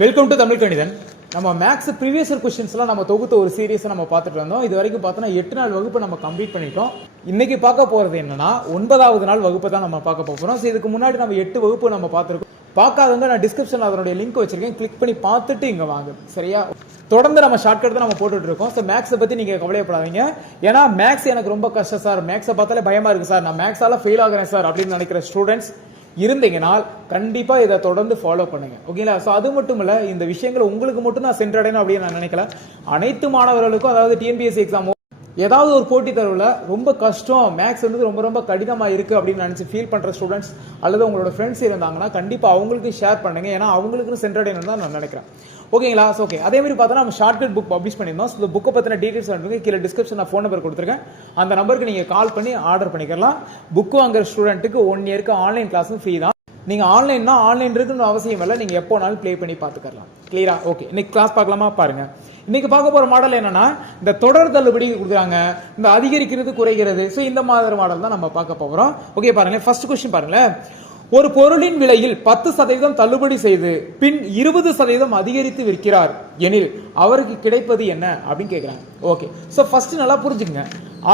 Welcome to Tamil கணிதன். நம்ம maths previous year கொஸ்டின்ஸ்லாம் நம்ம தொகுத்த ஒரு சீரியஸை நம்ம பார்த்துட்டு வந்தோம். இது வரைக்கும் பார்த்தோன்னா 8 நாள் வகுப்பு நம்ம கம்ப்ளீட் பண்ணிட்டோம். இன்னைக்கு பார்க்க போகிறது என்னன்னா 9வது நாள் வகுப்பு தான் நம்ம பார்க்க போகிறோம். ஸோ இதுக்கு முன்னாடி நம்ம 8 வகுப்பு நம்ம பார்த்துருக்கோம். பார்க்காதவங்க நான் டிஸ்கிரிப்ஷனில் அதனுடைய லிங்க் வச்சிருக்கேன், கிளிக் பண்ணி பார்த்துட்டு இங்கே வாங்க. சரியா? தொடர்ந்து நம்ம ஷார்ட்கட் தான் நம்ம போட்டுட்டு இருக்கோம். ஸோ மேக்ஸை பற்றி நீங்கள் கவலைப்படாதீங்க. ஏன்னா மேக்ஸ் எனக்கு ரொம்ப கஷ்டம் சார், மேக்ஸை பார்த்தாலே பயமாக இருக்குது சார், நான் மேக்ஸால ஃபெயில் ஆகிறேன் சார் அப்படின்னு நினைக்கிற ஸ்டூடெண்ட்ஸ் இருந்தீங்கன்னா கண்டிப்பா இதை தொடர்ந்து ஃபாலோ பண்ணுங்க. ஓகேங்களா? ஸோ அது மட்டும் இல்ல, இந்த விஷயங்கள் உங்களுக்கு மட்டும் நான் சென்றடையணும் அப்படின்னு நான் நினைக்கல. அனைத்து மாணவர்களுக்கும், அதாவது டிஎன்பிஎஸ்சி எக்ஸாமோ ஏதாவது ஒரு போட்டித் தேர்வுல ரொம்ப கஷ்டம், மேக்ஸ் வந்து ரொம்ப ரொம்ப கடினமா இருக்கு அப்படின்னு நினைச்சு ஃபீல் பண்ற ஸ்டூடெண்ட்ஸ் அல்லது உங்களோட ஃப்ரெண்ட்ஸ் இருந்தாங்கன்னா கண்டிப்பா அவங்களுக்கு ஷேர் பண்ணுங்க. ஏன்னா அவங்களுக்கு சென்றடையணும் தான் நான் நினைக்கிறேன். ஓகேங்களா? ஓகே. அதே மாதிரி பார்த்தா நம்ம ஷார்ட்கட் புக் பப்ளிஷ் பண்ணியிருந்தோம். இந்த புக்கை பற்றின டீடைல்ஸ் வந்து கீழே டிஸ்கிரிப்ஷனில் ஃபோன் நம்பர் கொடுத்துருக்கேன். அந்த நம்பருக்கு நீங்கள் கால் பண்ணி ஆர்டர் பண்ணிக்கலாம். புக்கு வாங்குற ஸ்டூடெண்ட்டுக்கு 1 இயருக்கு ஆன்லைன் கிளாஸும் ஃப்ரீ தான். நீங்கள் ஆன்லைன்னா ஆன்லைன் இருக்குன்னு அவசியம் இல்லை, நீங்கள் எப்போனாலும் ப்ளே பண்ணி பார்த்துக்கலாம். கிளியரா? ஓகே. இன்னைக்கு கிளாஸ் பார்க்கலாமா? பாருங்க. இன்னைக்கு பார்க்க போகிற மாடல் என்னன்னா, இந்த தொடர் தள்ளுபடி கொடுக்குறாங்க, இந்த அதிகரிக்கிறது குறைகிறது. ஸோ இந்த மாதிரி மாடல் தான் நம்ம பார்க்க போகிறோம். ஓகே, பாருங்க. ஃபர்ஸ்ட் கொஸ்டின் பாருங்களேன். ஒரு பொருளின் விலையில் 10% தள்ளுபடி செய்து பின் 20% அதிகரித்து விற்கிறார் எனில் அவருக்கு கிடைப்பது என்ன அப்படின்னு கேட்குறாங்க. ஓகே. ஸோ ஃபர்ஸ்ட் நல்லா புரிஞ்சுக்கங்க.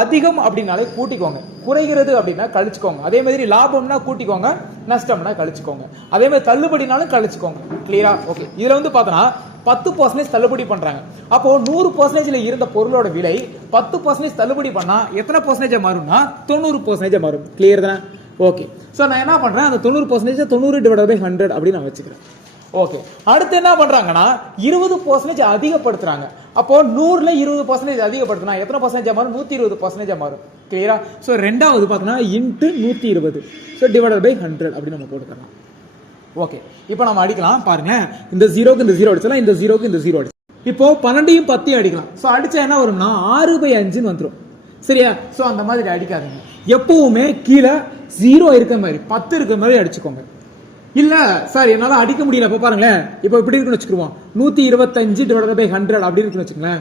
அதிகம் அப்படின்னாலே கூட்டிக்கோங்க, குறைகிறது அப்படின்னா கழிச்சுக்கோங்க. அதே மாதிரி லாபம்னா கூட்டிக்கோங்க, நஷ்டம்னா கழிச்சுக்கோங்க. அதே மாதிரி தள்ளுபடினாலும் கழிச்சுக்கோங்க. கிளியரா? ஓகே. இதுல வந்து பார்த்தோன்னா 10% தள்ளுபடி பண்றாங்க. அப்போ 100% இருந்த பொருளோட விலை 10% தள்ளுபடி பண்ணா எத்தனை பர்சன்டேஜ் மாறும்னா 90% மாறும். கிளியர் தானே? ஓகே. ஸோ நான் என்ன பண்றேன், அந்த 90% 90/100 அப்படின்னு நான் வச்சுக்கிறேன். ஓகே. அடுத்து என்ன பண்றாங்கன்னா 20% அதிகப்படுத்துறாங்க. அப்போ 100ல 20% அதிகப்படுத்தினா எத்தனை பர்சன்டேஜ் மாறும்? 120% மாறும். கிளியரா? ஸோ ரெண்டாவது பார்த்தோம்னா இன்ட்டு 120 ஸோ /100 அப்படின்னு நம்ம போட்டுக்கலாம். ஓகே. இப்போ நம்ம அடிக்கலாம். பாருங்க, இந்த 0க்கு இந்த 0 அடிச்சலாம், இந்த 0க்கு இந்த 0 அடிச்சலாம். இப்போ 12யும் 10யும் அடிக்கலாம். ஸோ அடிச்சா என்ன வரும்னா 6/5 வந்துடும். சரியா? ஸோ அந்த மாதிரி அடிக்காதீங்க. எப்பவுமே கீழே 0 இருக்க மாதிரி 10 இருக்க மாதிரி அடிச்சுக்கோங்க. இல்ல சார் என்னால அடிக்க முடியல, இப்ப பாருங்களேன், இப்போ இப்படி இருக்குன்னு வச்சுக்குவோம், 125/100 அப்படி இருக்குன்னு வச்சுக்கோங்களேன்.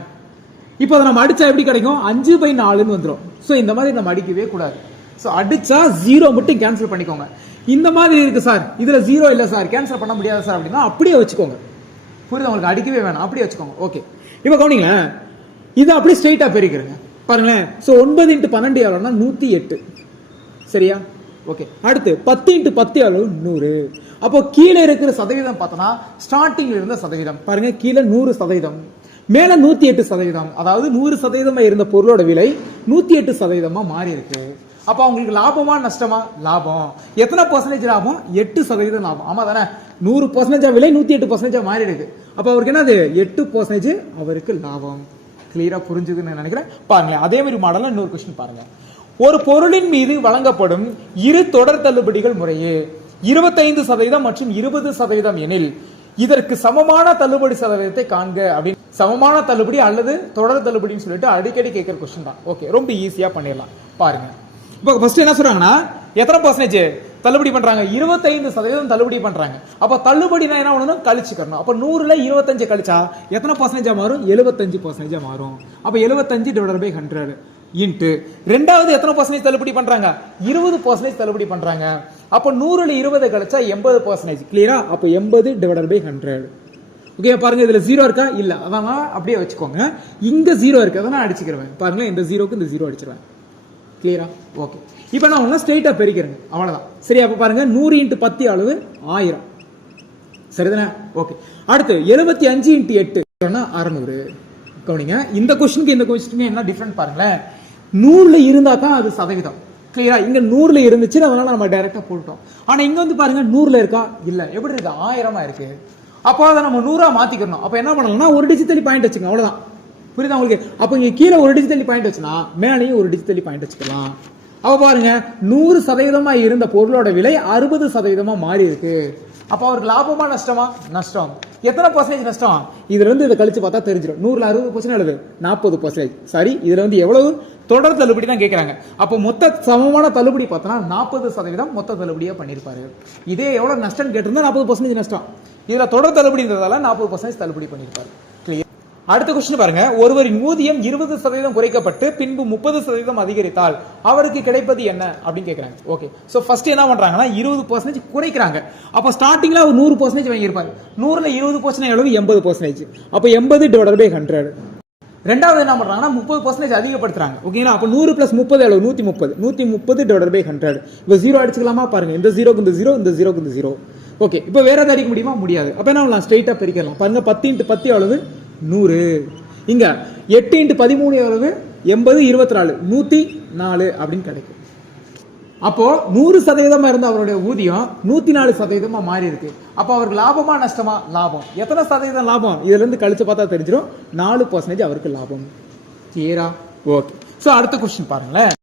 இப்போ அதை நம்ம அடிச்சா எப்படி கிடைக்கும்? 5/4 வந்துடும். ஸோ இந்த மாதிரி நம்ம அடிக்கவே கூடாது. ஸோ அடிச்சா 0 மட்டும் கேன்சல் பண்ணிக்கோங்க. இந்த மாதிரி இருக்கு சார், இதுல 0 இல்ல சார், கேன்சல் பண்ண முடியாது சார் அப்படின்னா அப்படியே வச்சுக்கோங்க. புரியுது உங்களுக்கு? அடிக்கவே வேணாம், அப்படியே வச்சுக்கோங்க. ஓகே. இப்போ கவனிங்களேன், இதை அப்படியே ஸ்ட்ரெயிட்டா பெருக்கிறேங்க. பாருங்களேன். ஸோ 9 × 12 எவ்வளோன்னா 108. சரியா? ஓகே. அடுத்து 10 × 10 எவ்வளவு? 100. அப்போ கீழே இருக்கிற சதவீதம் பார்த்தோன்னா ஸ்டார்டிங்ல இருந்த சதவீதம் பாருங்க, கீழே 100%, மேல 108%. அதாவது 100% இருந்த பொருளோட விலை 108% மாறி இருக்கு. அப்போ அவங்களுக்கு லாபமா நஷ்டமா? லாபம். எத்தனை பர்சன்டேஜ் லாபம்? 8% லாபம். ஆமா தானே? 100% விலை 108% மாறி இருக்கு. அப்போ அவருக்கு என்னது? 8% அவருக்கு லாபம். கிளியரா புரிஞ்சுதுன்னு நினைக்கிறேன். பாருங்களேன். அதே மாதிரி மாடல்ல இன்னொரு கொஸ்டின் பாருங்க. ஒரு பொருளின் மீது வழங்கப்படும் 2 தொடர் தள்ளுபடிகள் முறையே 25% மற்றும் 20% எனில் இதற்கு சமமான தள்ளுபடி சதவீதத்தை காண்க அப்படின்னு. சமமான தள்ளுபடி அல்லது தொடர் தள்ளுபடின்னு சொல்லிட்டு அடிக்கடி கேட்கிற கொஸ்டின் தான். ஓகே, ரொம்ப ஈஸியா பண்ணிடலாம். பாருங்க. இப்போ ஃபர்ஸ்ட் என்ன சொல்றாங்கன்னா, எத்தனை பர்சன்டேஜ் தள்ளுபடி பண்றாங்க? 25% தள்ளுபடி பண்றாங்க. அப்ப தள்ளுபடினா என்ன பண்ணணும்? கழிச்சுக்கணும். அப்ப 100ல 25 கழிச்சா எத்தனை பர்சன்டேஜ் மாறும்? 75% மாறும். அப்ப 75/100 இன்ட்டு ரெண்டாவது எத்தனை பர்சன்டேஜ் தள்ளுபடி பண்றாங்க? 20% தள்ளுபடி பண்றாங்க. அப்ப 100ல 20 கழிச்சா 80%. கிளியரா? அப்ப 80/100. ஓகே. பாருங்க, இதுல 0 இருக்கா? இல்ல, அதான் அப்படியே வச்சுக்கோங்க. இங்க 0 இருக்கு, அதான் அடிச்சுக்கிறேன். பாருங்க, இந்த 0க்கு இந்த 0 அடிச்சிருவேன். கிளியரா? ஓகே. இப்போ நான் ஒண்ணு ஸ்ட்ரெயிட்டா பெருக்கிறேன், அவ்வளவுதான். சரியா? அப்ப பாருங்க, 100 × 10 அளவு 1000. சரிதானே? ஓகே. அடுத்து 75 × 8 600. கவனிங்க, இந்த கொஸ்டினுக்கு இந்த கொஸ்டினுக்கு என்ன டிஃபரெண்ட் பாருங்களேன். 100ல இருந்தா தான் அது சதவீதம். கிளியரா? இங்க 100ல இருந்துச்சு, அதனால நம்ம டைரக்டா போட்டோம். ஆனா இங்க வந்து பாருங்க, 100ல இருக்கா? இல்ல. எப்படி இருக்கு? 1000 இருக்கு. அப்போ அதை நம்ம 100 மாத்திக்கணும். அப்ப என்ன பண்ணலாம்னா ஒரு டிஜிட் தள்ளி பாயிண்ட் வச்சுங்க, அவ்வளவுதான். புரியுதா உங்களுக்கு? அப்ப இங்க கீழே ஒரு டிஜிட் தள்ளி பாயிண்ட் வச்சுனா மேலேயும் ஒரு டிஜிட் தள்ளி பாயிண்ட் வச்சுக்கலாம். அப்ப பாருங்க, 100% இருந்த பொருளோட விலை 60% மாறி இருக்கு. அப்ப அவருக்கு லாபமா நஷ்டமா? நஷ்டம். எத்தனை பர்சன்டேஜ் நஷ்டம்? இதுல இருந்து இதை கழிச்சு பார்த்தா தெரிஞ்சிடும். 100ல 60% அல்லது 40%. சாரி, இதுல வந்து எவ்வளவு தொடர் தள்ளுபடி தான் கேட்கறாங்க. அப்போ மொத்த சமமான தள்ளுபடி பார்த்தோன்னா 40% மொத்த தள்ளுபடியா பண்ணிருப்பாரு. இதே எவ்வளவு நஷ்டம் கேட்டிருந்தா 40% நஷ்டம். இதுல தொடர் தள்ளுபடி இருந்ததால 40% தள்ளுபடி பண்ணிருப்பாரு. கிளியர்? அடுத்த கொஸ்டின் பாருங்க, ஒருவரின் ஊதியம் 20% குறைக்கப்பட்டு பின்பு 30% அதிகரித்தால் அவருக்கு கிடைப்பது என்ன அப்படின்னு கேட்கறாங்க. ஓகே, சோ ஃபர்ஸ்ட் என்ன பண்றாங்கன்னா 20% குறைக்கிறாங்க. அப்ப ஸ்டார்டிங்ல ஒரு 100% வாங்கியிருப்பாரு. 100ல 20% எவ்வளவு? 80%. அப்ப 80 டிவைடட் பை 100. ரெண்டாவது என்ன பண்றாங்கன்னா 30% அதிகப்படுத்துறாங்க. ஓகேங்களா? அப்ப 100 பிளஸ் 30 எவ்வளவு? 130. 130 டிவைடட் பை 100. இப்ப 0 அடிச்சுக்கலாமா? பாருங்க, இந்த 0க்கு இந்த 0, இந்த 0க்கு இந்த 0. ஓகே, இப்ப வேற ஏதாவது அடிக்க முடியுமா? முடியாது. அப்ப என்ன பண்ணலாம்? ஸ்ட்ரைட்டா பெருக்கலாம். பாருங்க, 10 × 10 எவ்வளவு? 100. இங்க 8 × 13 எவ்வளவு? 80, 24, 104 அப்படின்னு கிடைக்கும். அப்போ 100% இருந்த அவருடைய ஊதியம் 104% மாறி இருக்கு. அப்ப அவருக்கு லாபமா நஷ்டமா? லாபம். எத்தனை சதவீதம் லாபம்? இதுல இருந்து கழிச்சு பார்த்தா தெரிஞ்சிடும். 4% அவருக்கு லாபம். கிளியரா? ஓகே. சோ அடுத்த கொஸ்டின் பாருங்களேன்,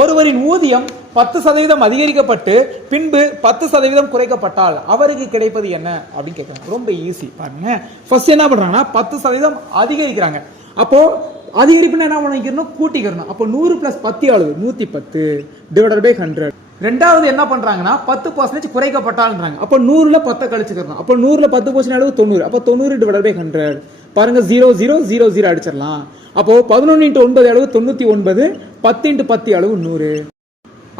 ஒருவரின் ஊதியம் 10% அதிகரிக்கப்பட்டு பின்பு 10% குறைக்கப்பட்டால் அவருக்கு கிடைப்பது என்ன அப்படின்னு கேட்கறாங்க. ரொம்ப ஈஸி. பாருங்க, ஃபர்ஸ்ட் என்ன பண்றாங்கன்னா 10% அதிகரிக்கிறாங்க. அப்போ அதிகரிப்புனா என்ன பண்ணிக்கணும்? கூட்டிக்கணும். அப்போ 100 பிளஸ் 10 எவ்வளவு? 110 டிவைடட் பை 100. ரெண்டாவது என்ன பண்றாங்கன்னா 10% குறைக்கப்பட்டால்ன்றாங்க. அப்போ 100ல 10 கழிச்சுக்கணும். அப்போ 100ல 10% அளவு 90. அப்போ 90 டிவைடட் பை 100. பாருங்க, 0 0 0 0 அடிச்சிடலாம். அப்போ 11 × 9 அளவு 99, 10 × 10 அளவு 100.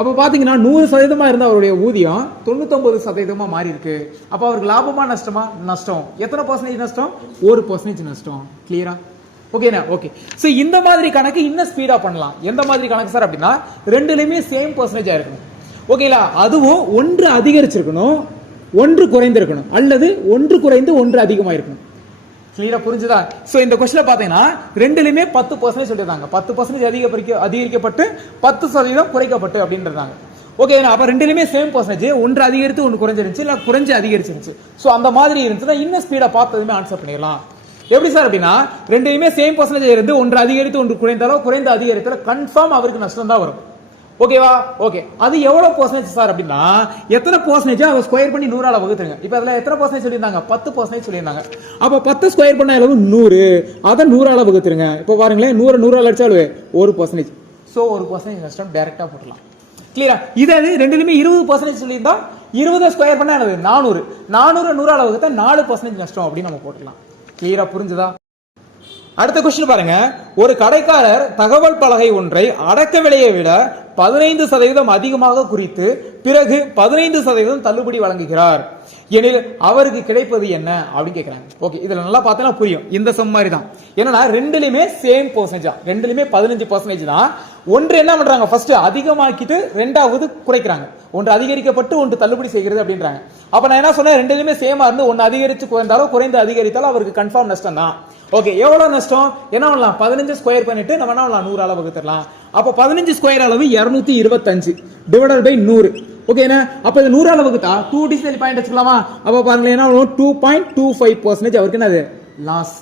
அப்ப பாத்தீங்கன்னா 100% இருந்த அவருடைய ஊதியம் 99% மாறி இருக்கு. அப்ப அவருக்கு லாபமா நஷ்டமா? நஷ்டம். எத்தனை % நஷ்டம்? 1% நஷ்டம். கிளியரா? ஓகேனா? ஓகே. சோ இந்த மாதிரி கணக்கு இன்னும் ஸ்பீடா பண்ணலாம். எந்த மாதிரி கணக்கு சார் அப்படின்னா, ரெண்டுலயுமே சேம் % இருக்கணும். ஓகேங்களா? அதுவும் ஒன்று அதிகரிச்சிருக்கணும், ஒன்று குறைந்திருக்கணும், அல்லது ஒன்று குறைந்து ஒன்று அதிகமா இருக்கணும். கிளியரா? புரிஞ்சுதா? சோ இந்த क्वेश्चन பாத்தீங்கன்னா ரெண்டுலயுமே 10% சொல்லிருக்காங்க. 10% அதிகரிக்கப்பட்டு 10% குறைக்கப்பட்டு அப்படின்றாங்க. ஓகே, அப்ப ரெண்டுலயுமே சேம் %, ஒன்று அதிகரித்து ஒன்று குறைஞ்சிருந்துச்சு, இல்ல குறைஞ்சு அதிகரிச்சிருந்துச்சு. சோ அந்த மாதிரி இருந்துச்சுன்னா இன்னும் ஸ்பீடா பார்த்ததுமே ஆன்சர் பண்ணிடலாம். எப்படி சார் அப்படின்னா, ரெண்டுலயுமே சேம் % இருந்து ஒன்று அதிகரித்து ஒன்று குறைந்தாலோ குறைந்து அதிகரித்தாலோ கன்ஃபார்ம் அவருக்கு நஷ்டம் தான் வரும். ஓகேவா? ஓகே, அது எவ்வளவு % சார் அப்படின்னா, எத்தனை % அவ ஸ்கொயர் பண்ணி 100ஆல வகுத்துங்க. இப்போ அதுல எத்தனை % சொல்லியிருந்தாங்க? 10% சொல்லியிருந்தாங்க. அப்ப 10 ஸ்கொயர் பண்ண அளவு 100, அதை 100ஆல வகுத்துருங்க. இப்போ பாருங்களேன், 100 100ஆல அடிச்சாலும் 1%. சோ 1% நஷ்டம் டைரக்டா போடலாம். கிளியரா? இதே ரெண்டுலயுமே 20% சொல்லியிருந்தா 20 ஸ்கொயர் பண்ண அளவு 400, 400 100ஆல வகுத்தா 4% நஷ்டம் அப்படின்னு நம்ம போட்டுக்கலாம். கிளியரா? புரிஞ்சுதா? அடுத்த கொஸ்டின் பாருங்க, ஒரு கடைக்காரர் தகவல் பலகை ஒன்றை அடக்க விலையை விட 15% அதிகமாக குறித்து பிறகு 15% தள்ளுபடி வழங்குகிறார் எனில் அவருக்கு கிடைப்பது என்ன அப்படின்னு கேட்கிறாங்க. ஓகே, இதுல நல்லா பார்த்தா புரியும். இந்த சம் மாதிரி தான். என்னன்னா ரெண்டுலயுமே சேம் %, ரெண்டுலயுமே 15% தான். ஒன்று என்ன பண்றாங்க? ஃபர்ஸ்ட் அதிகமாக்கிட்டு ரெண்டாவது குறைக்கிறாங்க. ஒன்று அதிகரிக்கப்பட்டு ஒன்று தள்ளுபடி செய்கிறது அப்படின்றாங்க. அப்ப நான் என்ன சொன்னேன்? ரெண்டுலயுமே சேமா இருந்து ஒன்னு அதிகரிச்சு குறைந்தாலோ குறைந்து அதிகரித்தாலோ அவருக்கு கன்ஃபார்ம் நஷ்டம் தான். ஓகே, எவ்வளவு நஷ்டம்? என்ன பண்ணலாம்? 15 ஸ்கொயர் பண்ணிட்டு நம்ம என்ன பண்ணலாம்? 100ஆல வகுத்துடலாம். அப்ப 15 ஸ்கொயர் அளவு 225 டிவைடட் பை 100. ஓகேனா? அப்ப இது 100ஆல வகுத்தா 2 டெசிமல் பாயிண்ட் வச்சுக்கலாமா? அப்ப பாருங்க, என்ன 2.25% அவருக்கு என்னது? லாஸ்.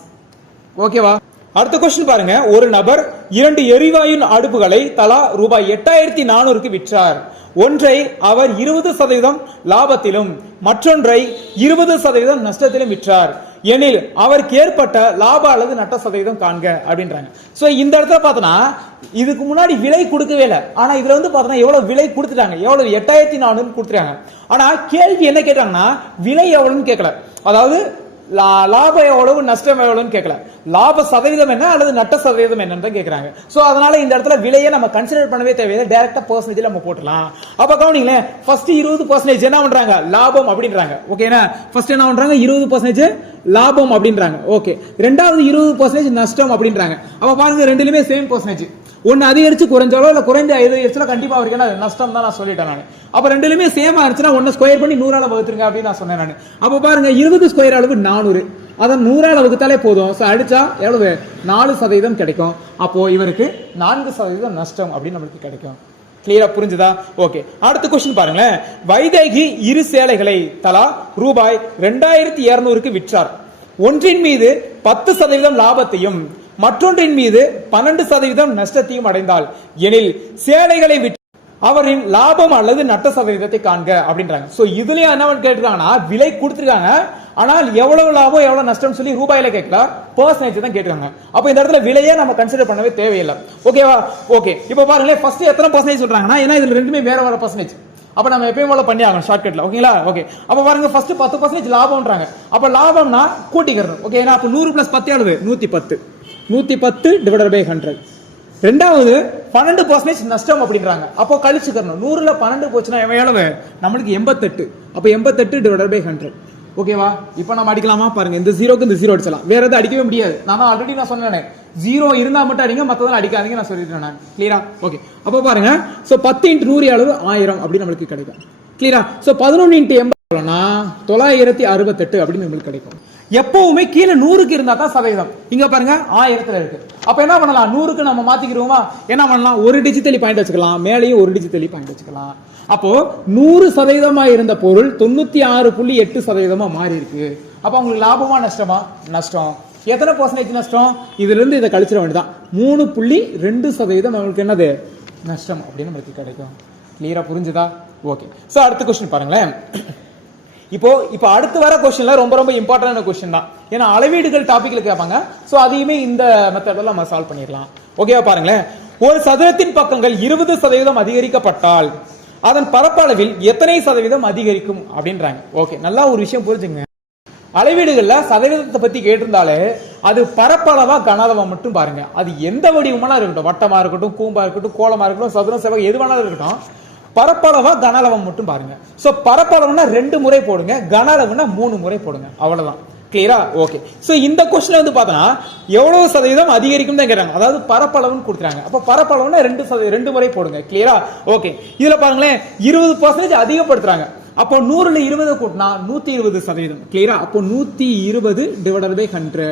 ஓகேவா? அடுத்த கொஸ்டின் பாருங்க, ஒரு நபர் 2 எரிவாயு அடுப்புகளை தலா ரூபாய் 8400க்கு விற்றார். ஒன்றை அவர் 20% லாபத்திலும் மற்றொன்றை 20% நஷ்டத்திலும் விற்றார் எனில் அவருக்கு ஏற்பட்ட லாப அல்லது நட்ட சதவீதம் காண்க அப்படின்றாங்க. சோ இந்த இடத்துல பார்த்தோம்னா இதுக்கு முன்னாடி விலை கொடுக்கவே இல்லை. ஆனா இதுல வந்து பார்த்தோம்னா எவ்வளவு விலை கொடுத்துட்டாங்க? எவ்வளவு? 8400 கொடுத்துட்டாங்க. ஆனா கேள்வி என்ன கேட்டாங்கன்னா, விலை எவ்வளவுன்னு கேட்கல. அதாவது லாபம் எவ்வளவு நஷ்டம் எவ்வளவுன்னு கேட்கல. லாப சதவீதம் என்ன அல்லது நட்ட சதவீதம் என்னன்னு கேட்கறாங்க. சோ அதனால இந்த இடத்துல விலையை நம்ம கன்சிடர் பண்ணவே தேவையில்லை, டைரக்டா பெர்சன்டேஜ்ல நம்ம போட்டுடலாம். அப்ப கவனிங்களேன், ஃபர்ஸ்ட் 20% என்ன பண்றாங்க? லாபம் அப்படின்றாங்க. ஓகேனா? ஃபர்ஸ்ட் என்ன பண்றாங்க? 20% லாபம் அப்படின்றாங்க. ஓகே, ரெண்டாவது 20% நஷ்டம் அப்படின்றாங்க. அப்ப பாருங்க, ரெண்டுலயுமே சேம் %. ஒன்னு அதிகரிச்சு குறைஞ்சாலோ இல்ல குறைந்து அதிகரிச்சாலோ கண்டிப்பா அவருக்கு என்ன நஷ்டம் தான் நான் சொல்லிட்டேன் நான். அப்ப ரெண்டுலயுமே சேமா இருந்துச்சுன்னா ஒன்னு ஸ்கொயர் பண்ணி 100ஆல வகுத்துருங்க அப்படின்னு நான் சொன்னேன் நான். அப்ப பாருங்க, 20 ஸ்கொயர் அளவு 400, அதை 100ஆல வகுத்தாலே போதும். அடிச்சா எவ்வளவு? 4% கிடைக்கும். அப்போ இவருக்கு 4% நஷ்டம் அப்படின்னு நம்மளுக்கு கிடைக்கும். கிளியரா? புரிஞ்சுதா? ஓகே, அடுத்த கொஸ்டின் பாருங்களேன், வைதேகி 2 சேலைகளை தலா ரூபாய் 2200க்கு விற்றார். ஒன்றின் மீது 10% லாபத்தையும் மற்றொன்றின் மீது 12% நஷ்டத்தையும் அடைந்தால் எனில் சேலைகளை விற்று அவரின் லாபம் அல்லது நட்ட சதவீதத்தை காண்க அப்படின்றாங்க. சோ இதுலயும் என்ன கேட்டுருக்காங்கன்னா, விலை கொடுத்துருக்காங்க, ஆனால் எவ்வளவு லாபம் எவ்வளவு நஷ்டம் சொல்லி ரூபாயில கேட்கல, பெர்சன்டேஜ் தான் கேட்டுருக்காங்க. அப்ப இந்த இடத்துல விலையே நம்ம கன்சிடர் பண்ணவே தேவையில்லை. ஓகேவா? ஓகே, இப்ப பாருங்களேன், ஃபர்ஸ்ட் எத்தனை % சொல்றாங்கன்னா, ஏன்னா இதுல ரெண்டுமே வேற வேற %. அப்ப நம்ம எப்பயும் போல பண்ணி ஆகணும் ஷார்ட்கட்ல. ஓகேங்களா? ஓகே. அப்ப பாருங்க ஃபர்ஸ்ட் 10% லாபம்ன்றாங்க. அப்ப லாபம்னா கூட்டிக்கிறணும். ஓகேனா? அப்ப 100 + 10 எவ்வளவு? 110. 110 / 100. ரெண்டாவது 12% நஷ்டம் அப்படின்றாங்க. அப்போ கழிச்சுக்கணும். 100ல 12 போச்சுன்னா எவ்வளவு? நம்மளுக்கு 88. அப்ப 88 / 100. ஓகேவா? இப்போ நம்ம அடிக்கலாமா? பாருங்க, இந்த ஜீரோக்கு இந்த ஜீரோ அடிச்சலாம். வேற எதுவும் அடிக்கவே முடியாது. நான் ஆல்ரெடி சொன்னேனே, ஜீரோ இருந்தா மட்டும் அடிங்க, மத்ததெல்லாம் அடிக்காதீங்க நான் சொல்லிட்டேன் நான். கிளியரா? ஓகே. அப்போ பாருங்க, சோ 10 × 100 அளவு 1000 அப்படி நம்மளுக்கு கிடைக்கும். கிளியரா? சோ 11 × 80 எவ்வளவுனா 968 அப்படின்னு நம்மளுக்கு கிடைக்கும். எப்பவுமே கீழே 100க்கு இருந்தா தான் சதவீதம். இங்க பாருங்க 1000ல இருக்கு. அப்ப என்ன பண்ணலாம்? 100க்கு நம்ம மாத்திக்கிறோமா? என்ன பண்ணலாம்? ஒரு டிஜிட்டலி பாயிண்ட் வச்சுக்கலாம், மேலேயும் ஒரு டிஜிட்டலி பாயிண்ட் வச்சுக்கலாம். அப்போ 100% இருந்த பொருள் 96.8% மாறி இருக்கு. அப்ப உங்களுக்கு லாபமா நஷ்டமா? நஷ்டம். எத்தனை % நஷ்டம்? இதுல இருந்து இதை கழிச்சிட வேண்டியதான். 3.2% நம்மளுக்கு என்னது? நஷ்டம் அப்படின்னு நம்மளுக்கு கிடைக்கும். கிளியரா புரிஞ்சுதா? ஓகே. சோ அடுத்த क्वेश्चन பாருங்களேன். இப்போ அடுத்து வர क्वेश्चनல ரொம்ப இம்பார்ட்டன்டான क्वेश्चन தான். ஏன்னா அளவீடுகள் டாபிக்ல கேட்பாங்க. சோ அதையுமே இந்த மெத்தட்ல நம்ம சால்வ் பண்ணிடலாம். ஓகேவா? பாருங்களேன். ஒரு சதுரத்தின் பக்கங்கள் 20% அதிகரிக்கப்பட்டால் அதன் பரப்பளவில் எத்தனை சதவீதம் அதிகரிக்கும் அப்படின்றாங்க. ஓகே, நல்லா ஒரு விஷயம் புரிஞ்சுங்க. அளவீடுகள்ல சதவீதத்தை பத்தி கேட்டிருந்தாலே அது பரப்பளவா கனளவா மட்டும் பாருங்க. அது எந்த வடிவமானா இருக்கட்டும், வட்டமா இருக்கட்டும், கூம்பா இருக்கட்டும், கோலமா இருக்கட்டும், சதுரம், செவ்வகம் எது வேணாலும் இருக்கட்டும், பரப்பளவா கனளவம் மட்டும் பாருங்க. சோ பரப்பளவுனா 2 முறை போடுங்க, கனளவுனா 3 முறை போடுங்க. அவ்வளவுதான். கிளியரா? ஓகே. சோ இந்த क्वेश्चन வந்து பார்த்தா எவ்வளவு சதவீதம் அதிகரிக்கும் தான் கேக்குறாங்க. அதாவது பரப்பளவுன்னு கொடுக்குறாங்க. அப்ப பரப்பளவுனா 2 முறை போடுங்க. கிளியரா? ஓகே. இதுல பாருங்களேன் 20% அதிகப்படுத்துறாங்க. அப்போ 100ல 20 கூட்டினா 120%. கிளியரா? அப்போ 120 / 100.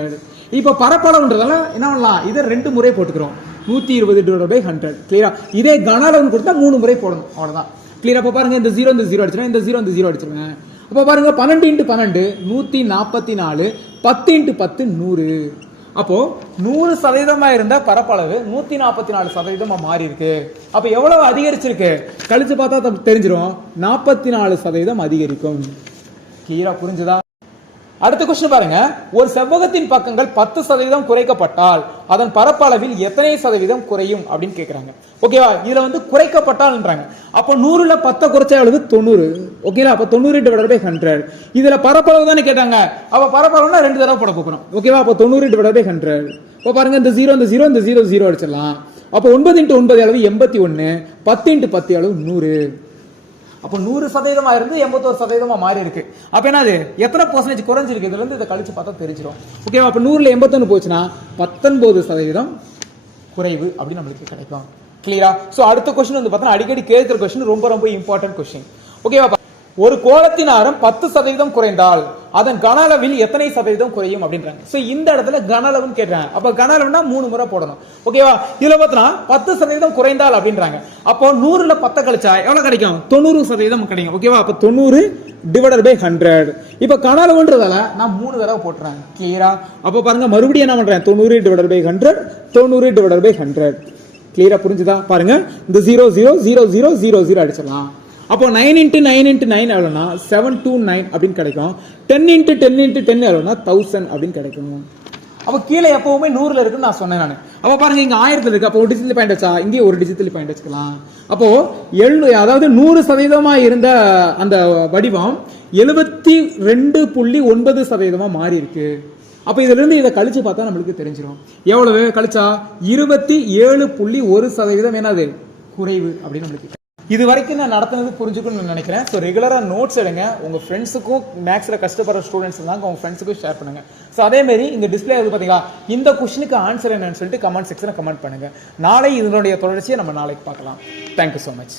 இப்ப பரப்பளவுன்றதால என்ன பண்ணலாம்? இதை 2 முறை போட்டுக்கிறோம். 120 / 100. கிளியரா? இதே கனளவுன்னு கொடுத்தா 3 முறை போடணும். அவ்வளவுதான். கிளியரா? அப்ப பாருங்க, இந்த 0 இந்த 0 அடிச்சிருங்க, இந்த 0 இந்த 0 அடிச்சிருங்க. அப்ப பாருங்க 12 × 12 144, 10 × 10 100. அப்போ 100% இருந்த பரப்பளவு 144% மாறி இருக்கு. அப்ப எவ்வளவு அதிகரிச்சிருக்கு? கழிச்சு பார்த்தா தெரிஞ்சிரும். 44% அதிகரிக்கும். கிளியரா புரிஞ்சுதா? அடுத்த क्वेश्चन பாருங்க. ஒரு செவ்வகத்தின் பக்கங்கள் 10% குறைக்கப்பட்டால் அதன் பரப்பளவில் எத்தனை சதவீதம் குறையும் அப்படின்னு கேக்குறாங்க. ஓகேவா? இதுல வந்து குறைக்கப்பட்டால்ன்றாங்க. அப்ப 100ல 10 குறைச்சா எவ்வளவு? 90. ஓகேவா? அப்ப 90 / 100. இதுல பரப்பளவு தானே கேட்டாங்க. அப்ப பரப்பளவுனா 2 தடவை போட போறோம். ஓகேவா? அப்ப 90 / 100. அப்ப பாருங்க, இந்த 0 இந்த 0 இந்த 0 0 அடிச்சிடலாம். அப்ப 9 × 9 அளவு 81, 10 × 10 அளவு 100. அப்போ 100% இருந்து 81% மாறி இருக்கு. அப்ப என்னது? எத்தனை % குறைஞ்சிருக்கு? இதுல இருந்து இதை கழிச்சு பார்த்தா தெரிஞ்சிடும். ஓகேவா? அப்ப 100ல 81 போச்சுன்னா 19% குறைவு அப்படி நம்மளுக்கு கிடைக்கும். கிளியரா? சோ அடுத்த क्वेश्चन வந்து பார்த்தா அடிக்கடி கேட்கிற क्वेश्चन, ரொம்ப இம்பார்ட்டன்ட் क्वेश्चन. ஓகேவா? ஒரு கோளத்தின் ஆரம் 10% குறைந்தால் அதன் கன அளவில் எத்தனை சதவீதம் குறையும் அப்படின்றாங்க. சோ இந்த இடத்துல கன அளவுன்னு கேட்றாங்க. அப்ப கன அளவுனா 3 முறை போடணும். ஓகேவா? இதுல பார்த்தா 10% குறைந்தால் அப்படின்றாங்க. அப்போ 100ல 10 கழிச்சா எவ்வளவு கிடைக்கும்? 90% கிடைக்கும். ஓகேவா? அப்ப 90 / 100. இப்ப கன அளவுன்றதால நான் 3 தடவை போட்டுறேன். கிளியரா? அப்ப பாருங்க, மறுபடியும் என்ன பண்றேன்? 90 / 100, 90 / 100. கிளியரா புரிஞ்சுதா? பாருங்க, இந்த 0 0 0 0 0 0 அடிச்சிடலாம். அப்போ 9 × 9 × 9 எவ்வளவுனா 729 அப்படின்னு கிடைக்கும். 10 × 10 × 10 எவ்வளவுனா 1000 அப்படின்னு கிடைக்கும். அப்ப கீழே எப்பவுமே 100ல இருக்குன்னு நான் சொன்னேன் நான். அப்ப பாருங்க, இங்க 1000ல இருக்கு. அப்போ ஒரு டிஜிட்டல் பாயிண்ட் வச்சா இங்கே ஒரு டிஜிட்டல் பாயிண்ட் வச்சுக்கலாம். அப்போ அதாவது 100% இருந்த அந்த வடிவம் 72.9% மாறி இருக்கு. அப்ப இதுல இருந்து இதை கழிச்சு பார்த்தா நம்மளுக்கு தெரிஞ்சிடும். எவ்வளவு கழிச்சா 27.1% என்னது? குறைவு அப்படின்னு நம்மளுக்கு. இது வரைக்கும் நான் நடத்துனது புரிஞ்சுக்கணும்னு நினைக்கிறேன். ஸோ ரெகுலரா நோட்ஸ் எடுங்க. உங்க ஃப்ரெண்ட்ஸுக்கும் மேக்ஸ்ல கஷ்டப்படுற ஸ்டூடெண்ட்ஸ் இருந்தாங்க, உங்க ஃப்ரெண்ட்ஸுக்கும் ஷேர் பண்ணுங்க. ஸோ அதே மாதிரி இங்க டிஸ்பிளே வந்து பாத்தீங்களா, இந்த கொஸ்டினுக்கு ஆன்சர் என்னன்னு சொல்லிட்டு கமெண்ட் செக்ஷன்ல கமெண்ட் பண்ணுங்க. நாளை இதனுடைய தொடர்ச்சியை நம்ம நாளைக்கு பார்க்கலாம். Thank you so much.